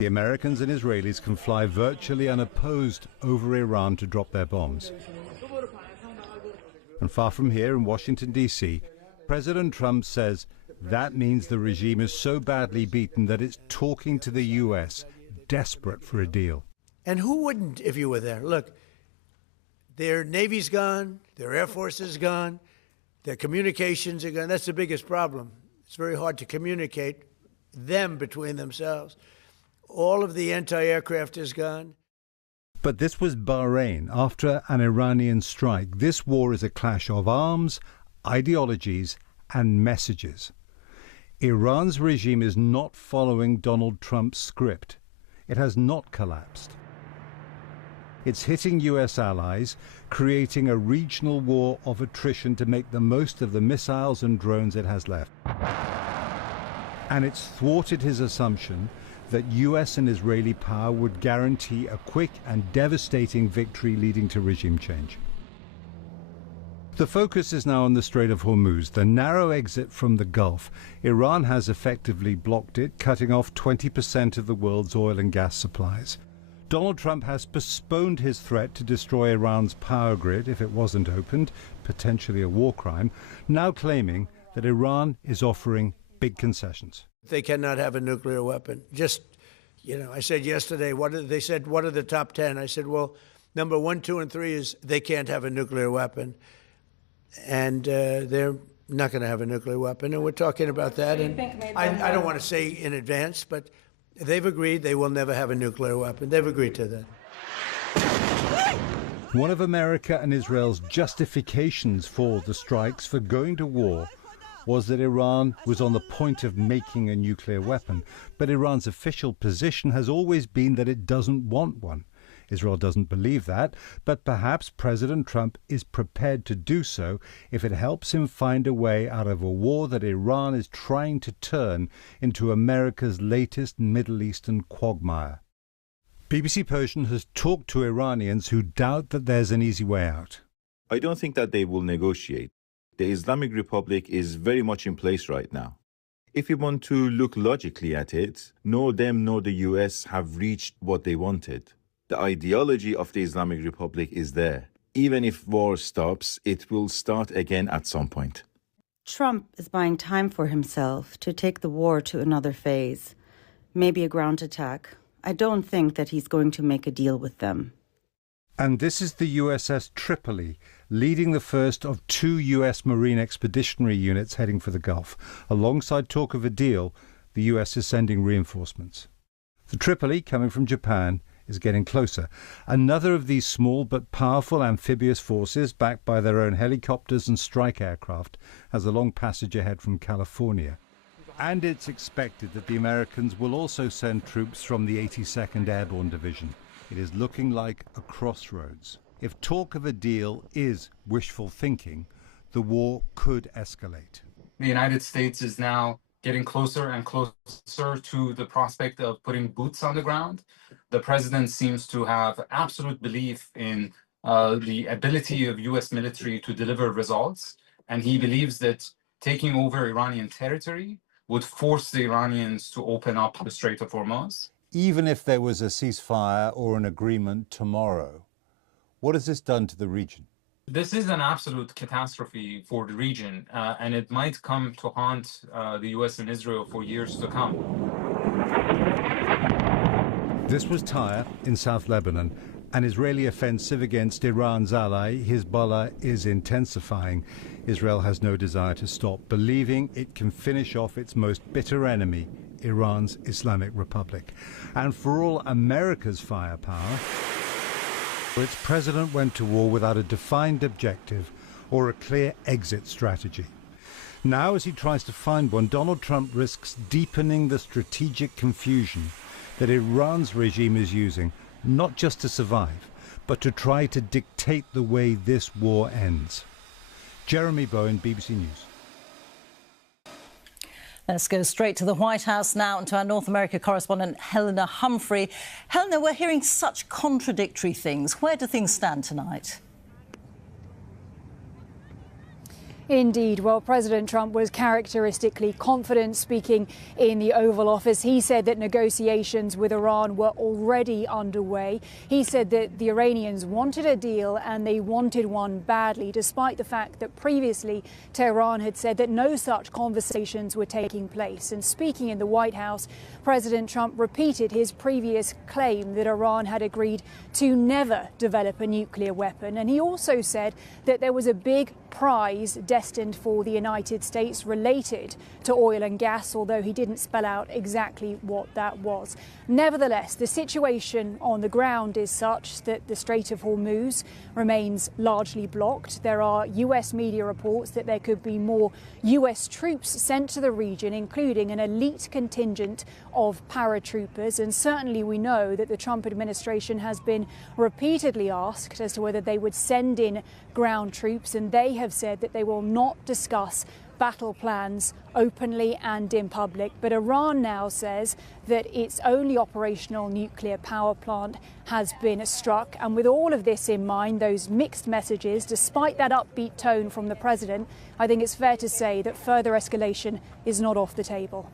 The Americans and Israelis can fly virtually unopposed over Iran to drop their bombs. And far from here in Washington, D.C., President Trump says that means the regime is so badly beaten that it's talking to the U.S., desperate for a deal. And who wouldn't if you were there? Look, their Navy's gone, their Air Force is gone, their communications are gone. That's the biggest problem. It's very hard to communicate them between themselves. All of the anti-aircraft is gone. But this was Bahrain after an Iranian strike. This war is a clash of arms, ideologies, and messages. Iran's regime is not following Donald Trump's script. It has not collapsed. It's hitting U.S. allies, creating a regional war of attrition to make the most of the missiles and drones it has left. And it's thwarted his assumption that U.S. and Israeli power would guarantee a quick and devastating victory leading to regime change. The focus is now on the Strait of Hormuz, the narrow exit from the Gulf. Iran has effectively blocked it, cutting off 20% of the world's oil and gas supplies. Donald Trump has postponed his threat to destroy Iran's power grid if it wasn't opened, potentially a war crime, now claiming that Iran is offering big concessions. They cannot have a nuclear weapon. Just, I said yesterday, they said, what are the top 10? I said, well, number 1, 2, and 3 is they can't have a nuclear weapon. And they're not going to have a nuclear weapon. And we're talking about that. And I don't want to say in advance, but they've agreed they will never have a nuclear weapon. They've agreed to that. One of America and Israel's justifications for the strikes, for going to war, was that Iran was on the point of making a nuclear weapon. But Iran's official position has always been that it doesn't want one. Israel doesn't believe that, but perhaps President Trump is prepared to do so if it helps him find a way out of a war that Iran is trying to turn into America's latest Middle Eastern quagmire. BBC Persian has talked to Iranians who doubt that there's an easy way out. I don't think that they will negotiate. The Islamic Republic is very much in place right now. If you want to look logically at it, nor them nor the US have reached what they wanted. The ideology of the Islamic Republic is there. Even if war stops, it will start again at some point. Trump is buying time for himself to take the war to another phase, maybe a ground attack. I don't think that he's going to make a deal with them. And this is the USS Tripoli, leading the first of 2 U.S. Marine Expeditionary Units heading for the Gulf. Alongside talk of a deal, the U.S. is sending reinforcements. The Tripoli, coming from Japan, is getting closer. Another of these small but powerful amphibious forces, backed by their own helicopters and strike aircraft, has a long passage ahead from California. And it's expected that the Americans will also send troops from the 82nd Airborne Division. It is looking like a crossroads. If talk of a deal is wishful thinking, the war could escalate. The United States is now getting closer and closer to the prospect of putting boots on the ground. The president seems to have absolute belief in the ability of U.S. military to deliver results, and he believes that taking over Iranian territory would force the Iranians to open up the Strait of Hormuz. Even if there was a ceasefire or an agreement tomorrow, what has this done to the region? This is an absolute catastrophe for the region, and it might come to haunt the U.S. and Israel for years to come. This was Tyre in South Lebanon. An Israeli offensive against Iran's ally, Hezbollah, is intensifying. Israel has no desire to stop, believing it can finish off its most bitter enemy, Iran's Islamic Republic. And for all America's firepower, its president went to war without a defined objective or a clear exit strategy. Now, as he tries to find one, Donald Trump risks deepening the strategic confusion that Iran's regime is using, not just to survive, but to try to dictate the way this war ends. Jeremy Bowen, BBC News. Let's go straight to the White House now and to our North America correspondent, Helena Humphrey. Helena, we're hearing such contradictory things. Where do things stand tonight? Indeed. Well, President Trump was characteristically confident speaking in the Oval Office. He said that negotiations with Iran were already underway. He said that the Iranians wanted a deal and they wanted one badly, despite the fact that previously Tehran had said that no such conversations were taking place. And speaking in the White House, President Trump repeated his previous claim that Iran had agreed to never develop a nuclear weapon. And he also said that there was a big prize destined for the United States related to oil and gas, although he didn't spell out exactly what that was. Nevertheless, the situation on the ground is such that the Strait of Hormuz remains largely blocked. There are US media reports that there could be more US troops sent to the region, including an elite contingent of paratroopers. And certainly we know that the Trump administration has been repeatedly asked as to whether they would send in ground troops, and they have said that they will not discuss battle plans openly and in public. But Iran now says that its only operational nuclear power plant has been struck. And with all of this in mind, those mixed messages, despite that upbeat tone from the president, I think it's fair to say that further escalation is not off the table.